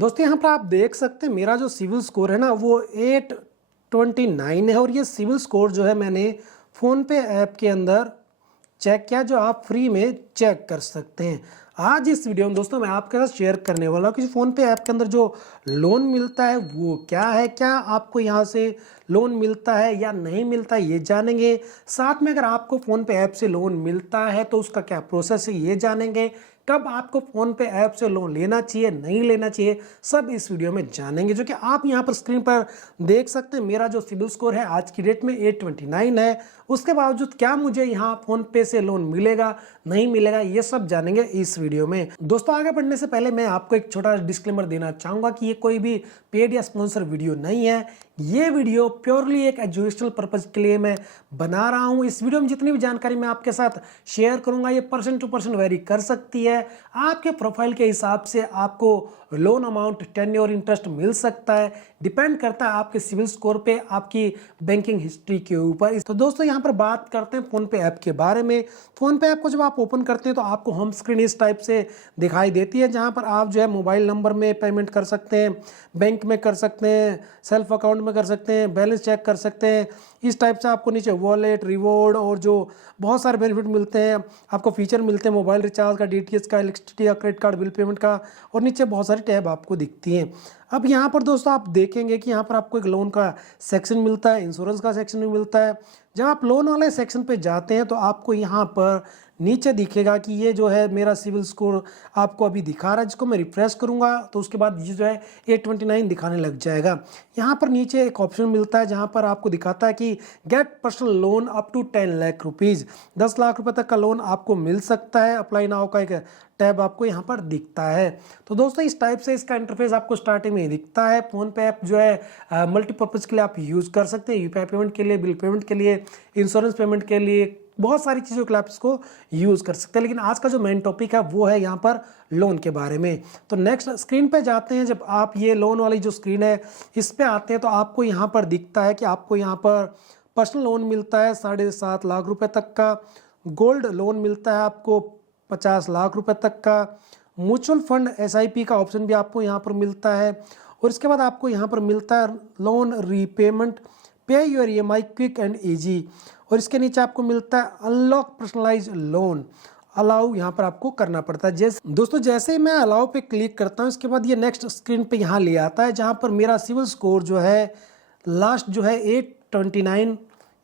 दोस्तों यहाँ पर आप देख सकते हैं मेरा जो सिविल स्कोर है ना वो 829 है। और ये सिविल स्कोर जो है मैंने फ़ोनपे ऐप के अंदर चेक किया, जो आप फ्री में चेक कर सकते हैं। आज इस वीडियो में दोस्तों मैं आपके साथ शेयर करने वाला हूँ कि फ़ोनपे ऐप के अंदर जो लोन मिलता है वो क्या है, क्या आपको यहाँ से लोन मिलता है या नहीं मिलता है ये जानेंगे। साथ में अगर आपको फ़ोनपे ऐप से लोन मिलता है तो उसका क्या प्रोसेस है ये जानेंगे। कब आपको फ़ोनपे ऐप से लोन लेना चाहिए नहीं लेना चाहिए सब इस वीडियो में जानेंगे। जो कि आप यहाँ पर स्क्रीन पर देख सकते हैं मेरा जो सिबिल स्कोर है आज की डेट में 829 है। उसके बावजूद क्या मुझे यहाँ फ़ोनपे से लोन मिलेगा नहीं मिलेगा ये सब जानेंगे इस वीडियो में। दोस्तों आगे बढ़ने से पहले मैं आपको एक छोटा डिस्क्लेमर देना चाहूँगा कि ये कोई भी पेड या स्पॉन्सर वीडियो नहीं है। ये वीडियो प्योरली एक एजुकेशनल पर्पज़ के लिए मैं बना रहा हूँ। इस वीडियो में जितनी भी जानकारी मैं आपके साथ शेयर करूँगा ये पर्सन टू पर्सन वेरी कर सकती है। आपके प्रोफाइल के हिसाब से आपको लोन अमाउंट टेन्योर इंटरेस्ट मिल सकता है, डिपेंड करता है आपके सिविल स्कोर पे, आपकी बैंकिंग हिस्ट्री के ऊपर। तो दोस्तों यहाँ पर बात करते हैं फ़ोनपे ऐप के बारे में। फ़ोनपे ऐप को जब आप ओपन करते हैं तो आपको होम स्क्रीन इस टाइप से दिखाई देती है, जहाँ पर आप जो है मोबाइल नंबर में पेमेंट कर सकते हैं, बैंक में कर सकते हैं, सेल्फ अकाउंट में कर सकते हैं, बैलेंस चेक कर सकते हैं। इस टाइप से आपको नीचे वॉलेट, रिवॉर्ड और जो बहुत सारे बेनिफिट मिलते हैं, आपको फीचर मिलते हैं मोबाइल रिचार्ज का, डीटीएच का, इलेक्ट्रिसिटी का, क्रेडिट कार्ड बिल पेमेंट का, और नीचे बहुत सारी टैब आपको दिखती हैं। अब यहाँ पर दोस्तों आप देखेंगे कि यहाँ पर आपको एक लोन का सेक्शन मिलता है, इंश्योरेंस का सेक्शन भी मिलता है। जब आप लोन वाले सेक्शन पे जाते हैं तो आपको यहाँ पर नीचे दिखेगा कि ये जो है मेरा सिविल स्कोर आपको अभी दिखा रहा है, जिसको मैं रिफ्रेश करूँगा तो उसके बाद ये जो है 829 दिखाने लग जाएगा। यहाँ पर नीचे एक ऑप्शन मिलता है जहाँ पर आपको दिखाता है कि get personal loan up to 10 lakh rupees, 10 लाख रुपए तक का लोन आपको मिल सकता है। अप्लाई नाउ का एक टैब आपको यहाँ पर दिखता है। तो दोस्तों इस टाइप से इसका इंटरफेस आपको स्टार्टिंग में दिखता है। फ़ोनपे ऐप जो है मल्टीपर्पज़ के लिए आप यूज़ कर सकते हैं, यूपीआई पेमेंट के लिए, बिल पेमेंट के लिए, इंश्योरेंस पेमेंट के लिए, बहुत सारी चीज़ों के लिए आप इसको यूज़ कर सकते हैं। लेकिन आज का जो मेन टॉपिक है वो है यहाँ पर लोन के बारे में। तो नेक्स्ट स्क्रीन पे जाते हैं। जब आप ये लोन वाली जो स्क्रीन है इस पे आते हैं तो आपको यहाँ पर दिखता है कि आपको यहाँ पर पर्सनल लोन मिलता है 7.5 लाख रुपए तक का, गोल्ड लोन मिलता है आपको 50 लाख रुपए तक का, म्यूचुअल फंड एसआईपी का ऑप्शन भी आपको यहाँ पर मिलता है। और इसके बाद आपको यहाँ पर मिलता है लोन रीपेमेंट, पे your EMI quick and easy. और इसके नीचे आपको मिलता है अनलॉक पर्सनलाइज लोन, अलाउ यहाँ पर आपको करना पड़ता है। जैसे ही मैं अलाउ पे क्लिक करता हूँ इसके बाद ये नेक्स्ट स्क्रीन पे यहाँ ले आता है, जहाँ पर मेरा सिविल स्कोर जो है लास्ट जो है 829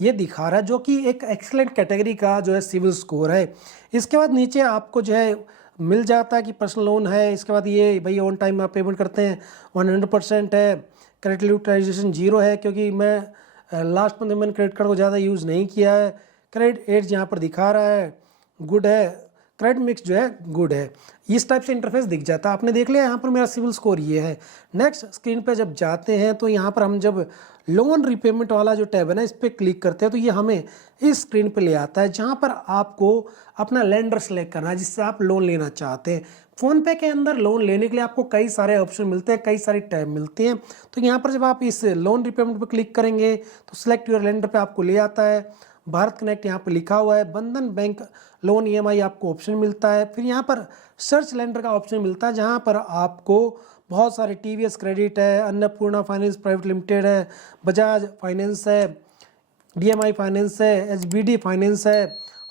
ये दिखा रहा है, जो कि एक एक्सीलेंट कैटेगरी का जो है सिविल स्कोर है। इसके बाद नीचे आपको जो है मिल जाता है कि पर्सनल लोन है। इसके बाद ये भाई ऑन टाइम आप पेमेंट करते हैं 100% है, क्रेडिट यूटिलाइजेशन 0 है क्योंकि मैं लास्ट मंथ में मैंने क्रेडिट कार्ड को ज़्यादा यूज़ नहीं किया है। क्रेडिट एज यहाँ पर दिखा रहा है, गुड है, क्रेडिट मिक्स जो है गुड है। इस टाइप से इंटरफेस दिख जाता है। आपने देख लिया यहाँ पर मेरा सिविल स्कोर ये है। नेक्स्ट स्क्रीन पे जब जाते हैं तो यहाँ पर हम जब लोन रिपेमेंट वाला जो टैब है ना इस पर क्लिक करते हैं तो ये हमें इस स्क्रीन पे ले आता है, जहाँ पर आपको अपना लेंडर सेलेक्ट करना है जिससे आप लोन लेना चाहते हैं। फ़ोनपे के अंदर लोन लेने के लिए आपको कई सारे ऑप्शन मिलते हैं, कई सारी टैब मिलती हैं। तो यहाँ पर जब आप इस लोन रिपेमेंट पर क्लिक करेंगे तो सिलेक्ट योर लेंडर पे आपको ले आता है। भारत कनेक्ट यहाँ पर लिखा हुआ है, बंधन बैंक लोन ईएमआई आपको ऑप्शन मिलता है। फिर यहाँ पर सर्च लेंडर का ऑप्शन मिलता है, जहाँ पर आपको बहुत सारे टीवीएस क्रेडिट है, अन्नपूर्णा फाइनेंस प्राइवेट लिमिटेड है, बजाज फाइनेंस है, डीएमआई फाइनेंस है, एचबीडी फाइनेंस है,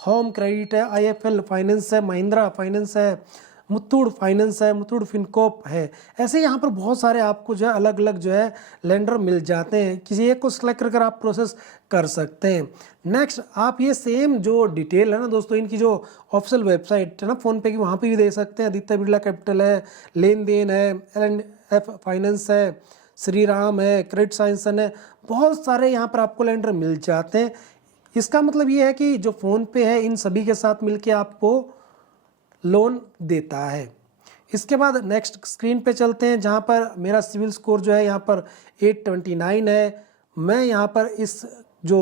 होम क्रेडिट है, आईएफएल फाइनेंस है, महिंद्रा फाइनेंस है, मुथूट फाइनेंस है, मुथूट फिनकॉप है। ऐसे यहाँ पर बहुत सारे आपको जो है अलग अलग जो है लेंडर मिल जाते हैं। किसी एक को सिलेक्ट कर आप प्रोसेस कर सकते हैं। नेक्स्ट आप ये सेम जो डिटेल है ना दोस्तों इनकी जो ऑफिशियल वेबसाइट है ना फ़ोनपे की, वहाँ पे भी दे सकते हैं। आदित्य बिरला कैपिटल है, लेन देन है, एल&एफ फाइनेंस है, श्री राम है, क्रेडिट साइंसन है, बहुत सारे यहाँ पर आपको लेंडर मिल जाते हैं। इसका मतलब ये है कि जो फ़ोनपे है इन सभी के साथ मिलके आपको लोन देता है। इसके बाद नेक्स्ट स्क्रीन पे चलते हैं, जहाँ पर मेरा सिविल स्कोर जो है यहाँ पर 829 है। मैं यहाँ पर इस जो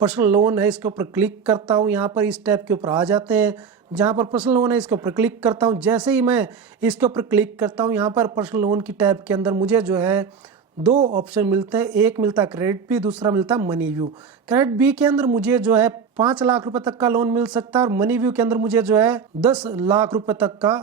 पर्सनल लोन है इसके ऊपर क्लिक करता हूँ। यहाँ पर इस टैब के ऊपर आ जाते हैं, जहाँ पर पर्सनल लोन है इसके ऊपर क्लिक करता हूँ। जैसे ही मैं इसके ऊपर क्लिक करता हूँ यहाँ पर पर्सनल लोन की टैब के अंदर मुझे जो है 2 ऑप्शन मिलते हैं। एक मिलता है क्रेडिट बी, दूसरा मिलता है मनी व्यू। क्रेडिट बी के अंदर मुझे जो है 5 लाख रुपए तक का लोन मिल सकता है और मनी व्यू के अंदर मुझे जो है 10 लाख रुपए तक का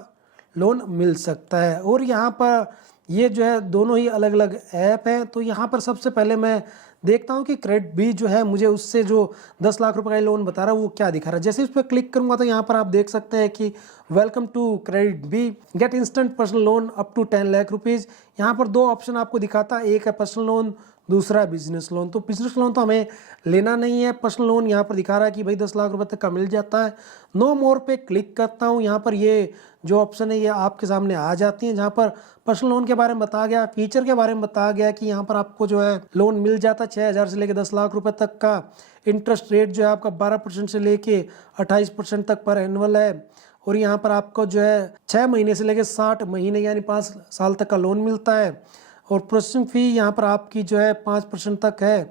लोन मिल सकता है। और यहाँ पर ये जो है दोनों ही अलग अलग ऐप हैं। तो यहाँ पर सबसे पहले मैं देखता हूँ कि क्रेडिट बी जो है मुझे उससे जो 10 लाख रुपए का लोन बता रहा है वो क्या दिखा रहा है। जैसे इस पर क्लिक करूँगा तो यहाँ पर आप देख सकते हैं कि welcome to CreditBee, get instant personal loan up to 10 lakh rupees. यहाँ पर दो ऑप्शन आपको दिखाता है, एक है पर्सनल लोन, दूसरा बिजनेस लोन। तो बिजनेस लोन तो हमें लेना नहीं है। पर्सनल लोन यहाँ पर दिखा रहा है कि भाई 10 लाख रुपए तक का मिल जाता है। नो मोर पे क्लिक करता हूँ। यहाँ पर ये जो ऑप्शन है ये आपके सामने आ जाती हैं, जहाँ पर पर्सनल लोन के बारे में बताया गया, फीचर के बारे में बताया गया कि यहाँ पर आपको जो है लोन मिल जाता है 6,000 से लेकर 10 लाख रुपए तक का। इंटरेस्ट रेट जो है आपका 12% से लेके 28% तक पर एनुअल है। और यहाँ पर आपको जो है 6 महीने से लेकर 60 महीने यानी 5 साल तक का लोन मिलता है। और प्रोसेसिंग फ़ी यहाँ पर आपकी जो है 5% तक है।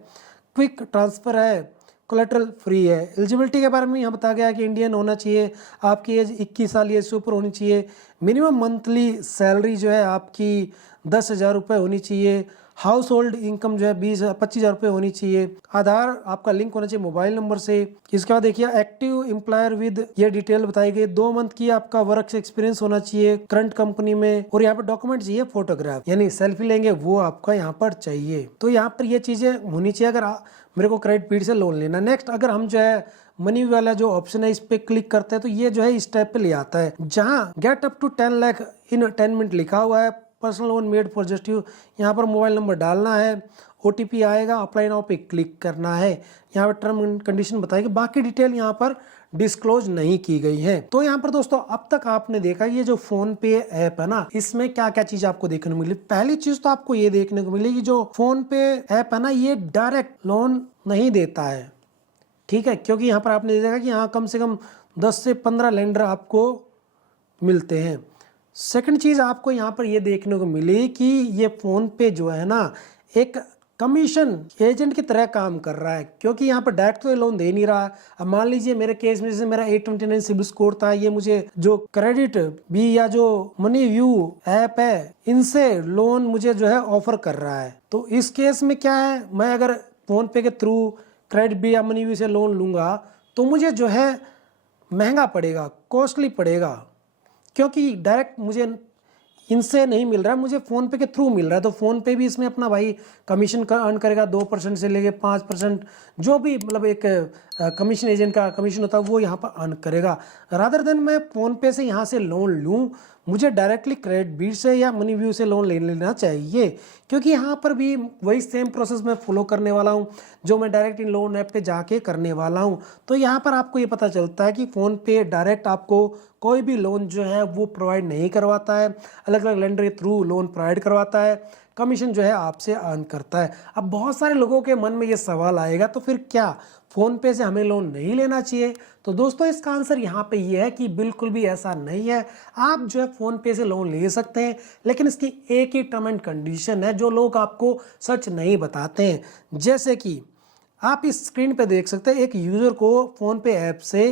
क्विक ट्रांसफ़र है, कोलेटरल फ्री है। एलिजिबिलिटी के बारे में यहाँ बताया गया है कि इंडियन होना चाहिए, आपकी एज 21 साल या इससे ऊपर होनी चाहिए, मिनिमम मंथली सैलरी जो है आपकी 10,000 रुपये होनी चाहिए, हाउस होल्ड इनकम जो है 25,000 रुपये होनी चाहिए, आधार आपका लिंक होना चाहिए मोबाइल नंबर से। इसके बाद देखिए एक्टिव एम्प्लॉयर विद ये डिटेल बताई गई, 2 मंथ की आपका वर्क एक्सपीरियंस होना चाहिए करंट कंपनी में। और यहाँ पर डॉक्यूमेंट चाहिए फोटोग्राफ, यानी सेल्फी लेंगे वो आपका यहाँ पर चाहिए। तो यहाँ पर ये चीज़ें होनी चाहिए अगर मेरे को क्रेडिट पीड से लोन लेना। नेक्स्ट अगर हम जो है मनी वाला जो ऑप्शन है इस पे क्लिक करते हैं तो ये जो है इस टाइप पे ले आता है, जहाँ get up to 10 lakh in 10 minute लिखा हुआ है। Personal loan made for just you, यहाँ पर मोबाइल नंबर डालना है, OTP आएगा, अप्लाई नाउ पे क्लिक करना है। यहाँ पर टर्म एंड कंडीशन बताएगी, बाकी डिटेल यहाँ पर डिस्क्लोज नहीं की गई है। तो यहाँ पर दोस्तों अब तक आपने देखा ये जो फोन पे ऐप है ना, इसमें क्या क्या चीज आपको देखने को मिली। पहली चीज तो आपको ये देखने को मिलेगी जो फोन पे ऐप है ना ये डायरेक्ट लोन नहीं देता है, ठीक है, क्योंकि यहाँ पर आपने देखा कि यहाँ कम से कम 10 से 15 लेंडर आपको मिलते हैं। सेकंड चीज़ आपको यहाँ पर ये देखने को मिली कि ये फ़ोन पे जो है ना एक कमीशन एजेंट की तरह काम कर रहा है, क्योंकि यहाँ पर डायरेक्ट तो लोन दे नहीं रहा। अब मान लीजिए मेरे केस में जैसे मेरा 829 सिबिल स्कोर था, ये मुझे जो क्रेडिट बी या जो मनी व्यू ऐप है इनसे लोन मुझे जो है ऑफर कर रहा है। तो इस केस में क्या है, मैं अगर फ़ोन पे के थ्रू क्रेडिट बी या मनी व्यू से लोन लूँगा तो मुझे जो है महंगा पड़ेगा, कॉस्टली पड़ेगा, क्योंकि डायरेक्ट मुझे इनसे नहीं मिल रहा है, मुझे फ़ोन पे के थ्रू मिल रहा है। तो फ़ोन पे भी इसमें अपना भाई कमीशन का अर्न करेगा, 2% से लेके 5%, जो भी मतलब एक कमीशन एजेंट का कमीशन होता है वो यहाँ पर अर्न करेगा। रादर देन मैं फ़ोन पे से यहाँ से लोन लूँ, मुझे डायरेक्टली क्रेडिट बी से या मनी व्यू से लोन ले लेना चाहिए, क्योंकि यहाँ पर भी वही सेम प्रोसेस मैं फॉलो करने वाला हूँ जो मैं डायरेक्ट इन लोन ऐप पे जाके करने वाला हूँ। तो यहाँ पर आपको ये पता चलता है कि फ़ोन पे डायरेक्ट आपको कोई भी लोन जो है वो प्रोवाइड नहीं करवाता है, अलग अलग लेंडर के थ्रू लोन प्रोवाइड करवाता है, कमीशन जो है आपसे अर्न करता है। अब बहुत सारे लोगों के मन में ये सवाल आएगा तो फिर क्या फ़ोन पे से हमें लोन नहीं लेना चाहिए? तो दोस्तों इसका आंसर यहाँ पे ये है कि बिल्कुल भी ऐसा नहीं है। आप जो है फ़ोन पे से लोन ले सकते हैं, लेकिन इसकी एक ही टर्म एंड कंडीशन है जो लोग आपको सच नहीं बताते हैं। जैसे कि आप इस स्क्रीन पे देख सकते हैं, एक यूज़र को फ़ोन पे ऐप से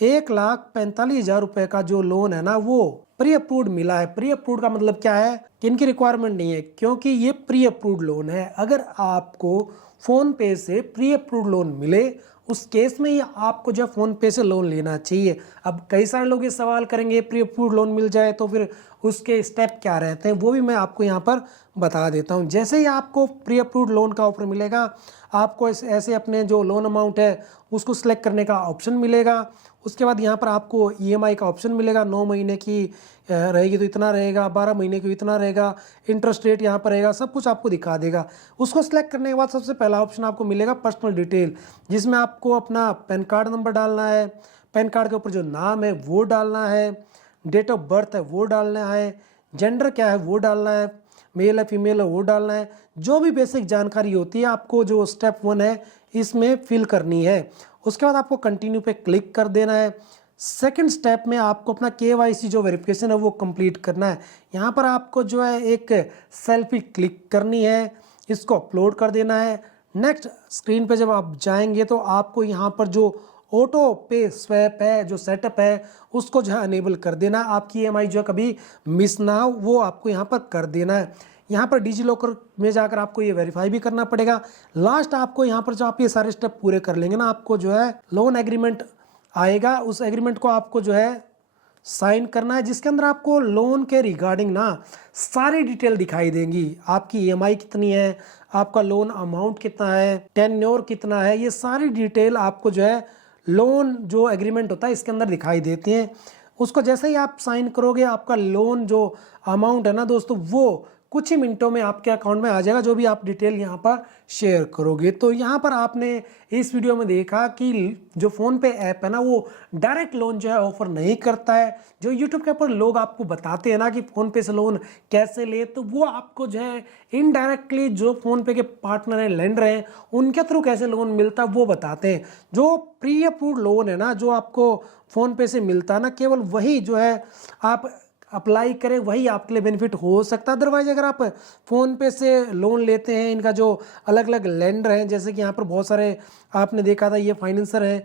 1,45,000 रुपये का जो लोन है ना वो प्री अप्रूव्ड मिला है। प्री अप्रूव्ड का मतलब क्या है कि इनकी रिक्वायरमेंट नहीं है, क्योंकि ये प्री अप्रूव्ड लोन है। अगर आपको फ़ोन पे से प्री अप्रूव्ड लोन मिले उस केस में ही आपको जो फ़ोन पे से लोन लेना चाहिए। अब कई सारे लोग ये सवाल करेंगे प्री अप्रूव्ड लोन मिल जाए तो फिर उसके स्टेप क्या रहते हैं, वो भी मैं आपको यहाँ पर बता देता हूँ। जैसे ही आपको प्री अप्रूव्ड लोन का ऑफर मिलेगा, आपको ऐसे अपने जो लोन अमाउंट है उसको सिलेक्ट करने का ऑप्शन मिलेगा। उसके बाद यहाँ पर आपको EMI का ऑप्शन मिलेगा, 9 महीने की रहेगी तो इतना रहेगा, 12 महीने की इतना रहेगा, इंटरेस्ट रेट यहाँ पर रहेगा, सब कुछ आपको दिखा देगा। उसको सिलेक्ट करने के बाद सबसे पहला ऑप्शन आपको मिलेगा पर्सनल डिटेल, जिसमें आपको अपना पैन कार्ड नंबर डालना है, पैन कार्ड के ऊपर जो नाम है वो डालना है, डेट ऑफ बर्थ है वो डालना है, जेंडर क्या है वो डालना है, मेल है फीमेल है वो डालना है। जो भी बेसिक जानकारी होती है आपको जो स्टेप 1 है इसमें फिल करनी है। उसके बाद आपको कंटिन्यू पे क्लिक कर देना है। सेकंड स्टेप में आपको अपना KYC जो वेरिफिकेशन है वो कंप्लीट करना है। यहाँ पर आपको जो है एक सेल्फी क्लिक करनी है, इसको अपलोड कर देना है। नेक्स्ट स्क्रीन पे जब आप जाएंगे तो आपको यहाँ पर जो ऑटो पे स्वैप है जो सेटअप है उसको जो है अनेबल कर देना है। आपकी EMI जो है कभी मिस ना हो वो आपको यहाँ पर कर देना है। यहाँ पर डिजी लॉकर में जाकर आपको ये वेरीफाई भी करना पड़ेगा। लास्ट आपको यहाँ पर जो आप ये सारे स्टेप पूरे कर लेंगे ना, आपको जो है लोन एग्रीमेंट आएगा, उस एग्रीमेंट को आपको जो है साइन करना है, जिसके अंदर आपको लोन के रिगार्डिंग ना सारी डिटेल दिखाई देंगी। आपकी ईएमआई कितनी है, आपका लोन अमाउंट कितना है, टेन्योर कितना है, ये सारी डिटेल आपको जो है लोन जो एग्रीमेंट होता है इसके अंदर दिखाई देती हैं। उसको जैसे ही आप साइन करोगे आपका लोन जो अमाउंट है ना दोस्तों वो कुछ ही मिनटों में आपके अकाउंट में आ जाएगा, जो भी आप डिटेल यहाँ पर शेयर करोगे। तो यहाँ पर आपने इस वीडियो में देखा कि जो फ़ोनपे ऐप है ना वो डायरेक्ट लोन जो है ऑफर नहीं करता है। जो यूट्यूब के ऊपर लोग आपको बताते हैं ना कि फ़ोनपे से लोन कैसे ले, तो वो आपको जो है इनडायरेक्टली जो फ़ोनपे के पार्टनर हैं, लेंडर हैं, उनके थ्रू कैसे लोन मिलता है वो बताते हैं। जो प्री अप्रूव्ड लोन है ना जो आपको फ़ोनपे से मिलता है ना, केवल वही जो है आप अप्लाई करें, वही आपके लिए बेनिफिट हो सकता है। अदरवाइज अगर आप फ़ोन पे से लोन लेते हैं, इनका जो अलग अलग लेंडर हैं, जैसे कि यहाँ पर बहुत सारे आपने देखा था ये फाइनेंसर हैं,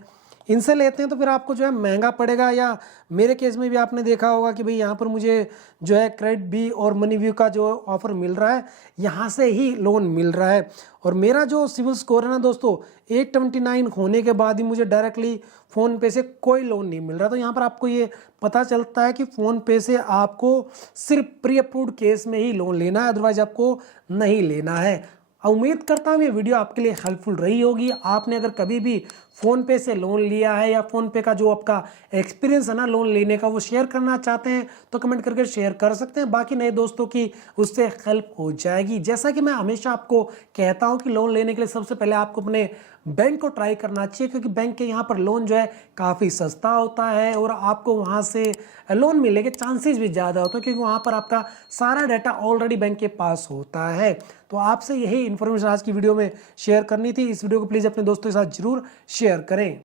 इनसे लेते हैं तो फिर आपको जो है महंगा पड़ेगा। या मेरे केस में भी आपने देखा होगा कि भाई यहाँ पर मुझे जो है क्रेडिट बी और मनी व्यू का जो ऑफ़र मिल रहा है यहाँ से ही लोन मिल रहा है। और मेरा जो सिविल स्कोर है ना दोस्तों 829 होने के बाद ही मुझे डायरेक्टली फ़ोनपे से कोई लोन नहीं मिल रहा। तो यहाँ पर आपको ये पता चलता है कि फ़ोनपे से आपको सिर्फ प्री अप्रूव्ड केस में ही लोन लेना है, अदरवाइज आपको नहीं लेना है। उम्मीद करता हूँ ये वीडियो आपके लिए हेल्पफुल रही होगी। आपने अगर कभी भी फ़ोनपे से लोन लिया है या फ़ोनपे का जो आपका एक्सपीरियंस है ना लोन लेने का वो शेयर करना चाहते हैं तो कमेंट करके शेयर कर सकते हैं। बाकी नए दोस्तों की उससे हेल्प हो जाएगी। जैसा कि मैं हमेशा आपको कहता हूँ कि लोन लेने के लिए सबसे पहले आपको अपने बैंक को ट्राई करना चाहिए, क्योंकि बैंक के यहाँ पर लोन जो है काफ़ी सस्ता होता है और आपको वहाँ से लोन मिलने के चांसेस भी ज़्यादा होते हैं, क्योंकि वहाँ पर आपका सारा डाटा ऑलरेडी बैंक के पास होता है। तो आपसे यही इन्फॉर्मेशन आज की वीडियो में शेयर करनी थी। इस वीडियो को प्लीज़ अपने दोस्तों के साथ जरूर शेयर करें।